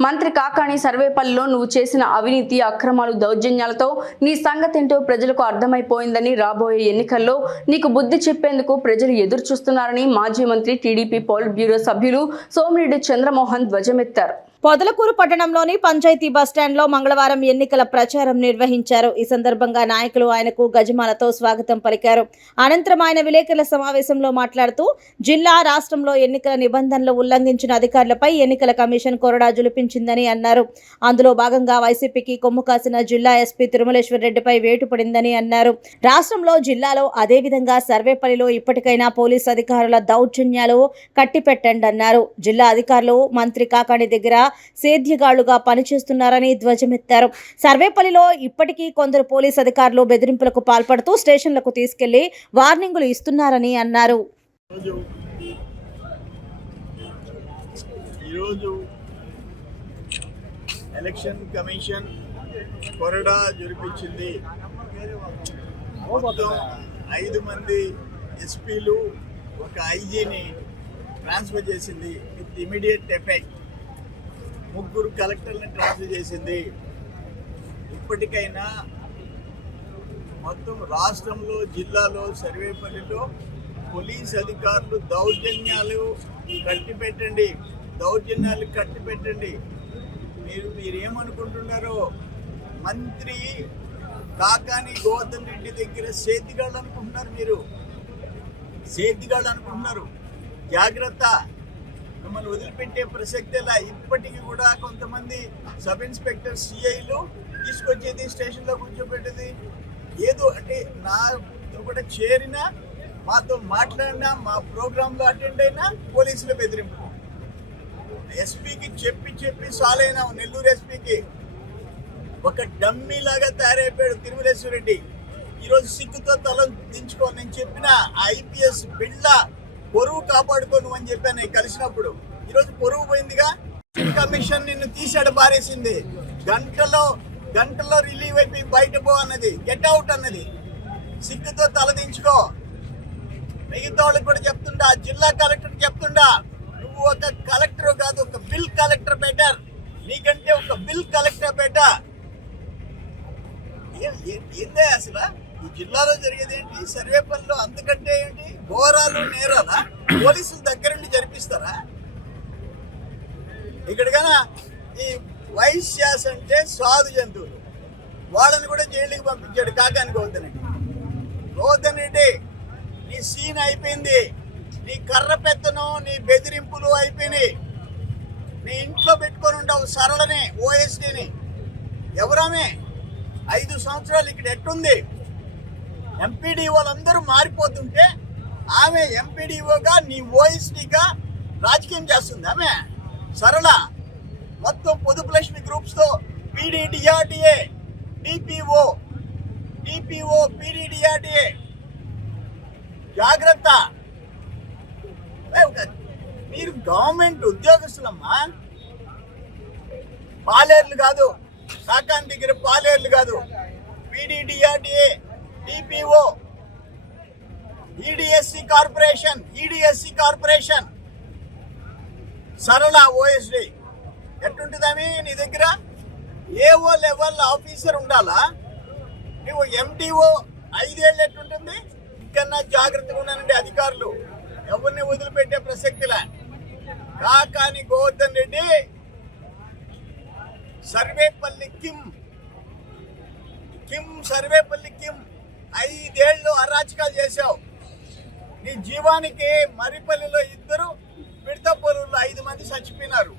మంత్రి కాకాణి సర్వేపల్లిలో నువ్వు చేసిన అవినీతి అక్రమాలు దౌర్జన్యాలతో నీ సంగతేంటో ప్రజలకు అర్థమైపోయిందని రాబోయే ఎన్నికల్లో నీకు బుద్ధి చెప్పేందుకు ప్రజలు ఎదురు చూస్తున్నారని మాజీ మంత్రి టీడీపీ పోల్ బ్యూరో సభ్యులు సోమిరెడ్డి చంద్రమోహన్ ధ్వజమెత్తారు. పొదలకూరు పట్టణంలోని పంచాయతీ బస్టాండ్లో మంగళవారం ఎన్నికల ప్రచారం నిర్వహించారు. ఈ సందర్భంగా నాయకులు ఆయనకు గజమాలతో స్వాగతం పలికారు. అనంతరం ఆయన విలేకరుల సమావేశంలో మాట్లాడుతూ జిల్లా రాష్ట్రంలో ఎన్నికల నిబంధనలు ఉల్లంఘించిన అధికారులపై ఎన్నికల కమిషన్ కొరడా జులిపించిందని అన్నారు. అందులో భాగంగా వైసీపీకి కొమ్ము కాసిన జిల్లా ఎస్పీ తిరుమలేశ్వర్ రెడ్డిపై వేటు పడిందని అన్నారు. రాష్ట్రంలో జిల్లాలో అదేవిధంగా సర్వేపల్లిలో ఇప్పటికైనా పోలీసు అధికారుల దౌర్జన్యాలు కట్టిపెట్టండి అన్నారు. జిల్లా అధికారులు మంత్రి కాకాణి దగ్గర సేద్యగాళ్ళుగా పనిచేస్తున్నారని ధ్వజమెత్తారు. సర్వేపల్లిలో ఇప్పటికీ కొందరు పోలీస్ అధికారులు బెదిరింపులకు పాల్పడుతూ స్టేషన్లకు తీసుకెళ్ళి వార్నింగులు ఇస్తున్నారని అన్నారు. ఈరోజు ఎలక్షన్ కమిషన్ కొరడా జరిపించింది. మొత్తం ఐదు మంది ఎస్పీలు ఒక ఐజీని ట్రాన్స్ఫర్ చేసింది విత్ ఇమీడియట్ ఎఫెక్ట్. ముగ్గురు కలెక్టర్ని ట్రాన్స్ఫర్ చేసింది. ఇప్పటికైనా మొత్తం రాష్ట్రంలో జిల్లాలో సర్వేపల్లిలో పోలీస్ అధికారులు దౌర్జన్యాలు కట్టిపెట్టండి. దౌర్జన్యాలు కట్టిపెట్టండి. మీరు మీరేమనుకుంటున్నారో? మంత్రి కాకాని గోవర్ధన్ రెడ్డి దగ్గర సేతిగాళ్ళు అనుకుంటున్నారు మీరు. సేతిగాళ్ళు అనుకుంటున్నారు. జాగ్రత్త. మిమ్మల్ని వదిలిపెట్టే ప్రసక్తి ఇప్పటికీ కూడా కొంతమంది సబ్ ఇన్స్పెక్టర్ సిఐలు తీసుకొచ్చేది స్టేషన్లో కూర్చోబెట్టేది. ఏదో అంటే నా కూడా చేరిన మాతో మాట్లాడినా మా ప్రోగ్రాంలో అటెండ్ అయినా పోలీసుల బెదిరింపు. ఎస్పీకి చెప్పి చెప్పి సాల్వ్ అయినా నెల్లూరు ఎస్పీకి ఒక డమ్మీ లాగా తయారైపోయాడు తిరుమలేశ్వరరెడ్డి ఈరోజు సిగ్గుతో తల దించుకో నేను చెప్పిన ఐపీఎస్ బిళ్ళ పొరుగు కాపాడుకోను అని చెప్పాను నేను కలిసినప్పుడు. ఈరోజు పొరుగు పోయిందిగా. కమిషన్ నిన్ను తీసాడు పారేసింది గంటలో గంటలో రిలీవ్ అయిపోయి బయట పో అన్నది. గెట్ అవుట్ అన్నది. సిగ్గుతో తలదించుకో మిగతా వాళ్ళకి కూడా చెప్తుండా జిల్లా కలెక్టర్ చెప్తుండా నువ్వు ఒక కలెక్టర్ కాదు ఒక బిల్ కలెక్టర్ బెటర్ నీకంటే ఒక బిల్ కలెక్టర్ బెటర్ ఏందే అసలు? ఈ జిల్లాలో జరిగేది ఏంటి పనులు అంతకంటే ఏంటి? ఘోరాలు నేరాలా? పోలీసుల దగ్గరుండి జరిపిస్తారా? ఇక్కడికైనా ఈ వైశ్యాస్ అంటే సాధు జంతువులు. వాళ్ళని కూడా జైలుకి పంపించాడు కాకాని గౌతమ్ రెడ్డి. నీ సీన్ అయిపోయింది. నీ కర్ర పెత్తను నీ బెదిరింపులు అయిపోయినాయి. నీ ఇంట్లో పెట్టుకొని ఉండవు సరళని ఓఎస్డీని ఎవరామే? ఐదు సంవత్సరాలు ఇక్కడ ఎట్టుంది? ఎంపీడీఓలందరూ మారిపోతుంటే ఆమె ఎంపీడీఓగా నీ ఓఎస్టీగా రాజకీయం చేస్తుంది. ఆమె సరళ మొత్తం పొదుపు Lakshmi గ్రూప్స్తో PD DRDA DPO DPO PD DRDA జాగ్రత్త. మీరు గవర్నమెంట్ ఉద్యోగస్తులమ్మా. పాలేర్లు కాదు కాకాన్ దగ్గర పాలేర్లు కాదు PD DRDA DPO EDSC corporation EDSC corporation Sarala OSD ఎట్టుంటుందని నీ దగ్గర? ఏఓ లెవెల్ ఆఫీసర్ ఉండాలా? నువ్వు ఎండిఓ ఐదేళ్ళు ఎట్టుంటుంది? ఇంకన్నా జాగ్రత్తగా ఉన్నానండి అధికారులు. ఎవరిని వదిలిపెట్టే ప్రసక్తిలే కాకాని గోవర్ధన్ రెడ్డి సర్వేపల్లి కిమ్. కిమ్ సర్వేపల్లి కిమ్. ఐదేళ్ళు అరాచకాలు చేశావు. నీ జీవానికి మరిపల్లిలో ఇద్దరు పిడత ఐదు మంది చచ్చిపోయినారు.